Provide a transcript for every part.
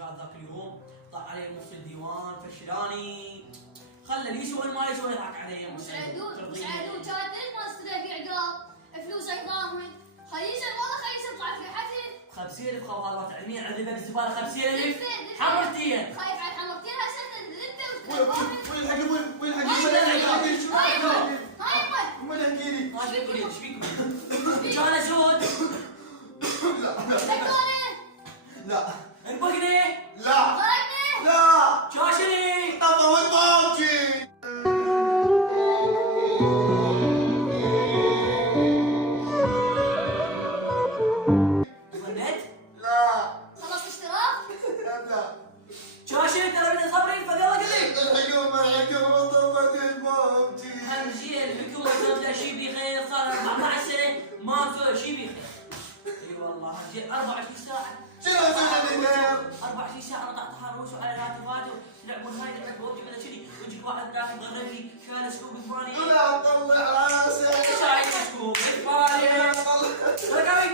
الرجال ذاك اليوم طلع علي مفتي الديوان فشلاني، خلى اللي يسوى ما يسوى يضحك علي. مسعدون كانت ليش ما تستلقى عقاب فلوسك ضامن، خليجه والله خليجه يطلع في حفل 50,000 خوالات علميا عذبها بالزباله 50,000 حمرتين. خايف على حمرتين هسه وين الحكي وين الحكي وين الحكي لي ما ايش فيكم ايش فيكم؟ كان زود لا انبقني لا ضربني لا شاشني طبعا وين بابجي ظنيت لا خلصت اشتراك لا شاشني ترى من صبري فيلا قل لي الحكومة طلبت البابجي همجيه الحكومه سوت لها شيء بخير، صار 14 سنه ما سوى شيء بخير. اي والله همجيه 24 ساعه شنو اسوي بالخير؟ 24 ساعه نطع تحرش وعلى الهاتفات ولعبوا هاي لعبه بوبجي كذا كذي، ويجيك واحد داخل مغرب لي شال سكوب ثمانيه لا طلع راسك شايف سكوب ثمانيه ركبي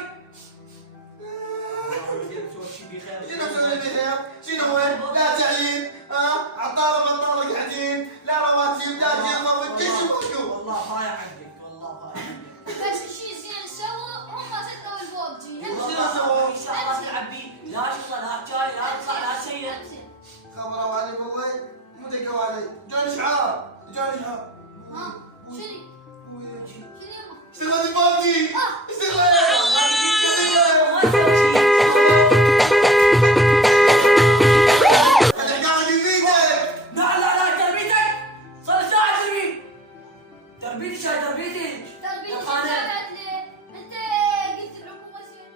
شنو اسوي بالخير؟ شنو وين؟ لا تعيين عطاره بطاله قاعدين لا رواتب لا جيبه والجيش والله ضايع عندك والله ضايع عندك. بس الشيء زين سووا هم سكروا البوبجي شنو سووا؟ ان شاء الله تلعب بيه لا شغله لا شاي لا اطلع لا شيء. خبروا علي والله مو دقوا علي جاني شعار ها شنو اشتغل بابجي اشتغل انا قاعد يفيدك لا لا لا تربيتك صار ساعه تربيتي شاي تربيتي تربيتي يا خالد. شغلت لي انت قلت الحكومه زين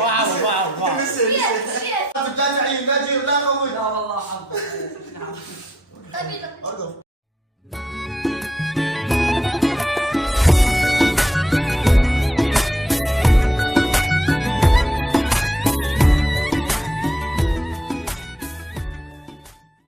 واو لا تعيين لا جيب لا خوف لا والله حظ تربيتك اوقف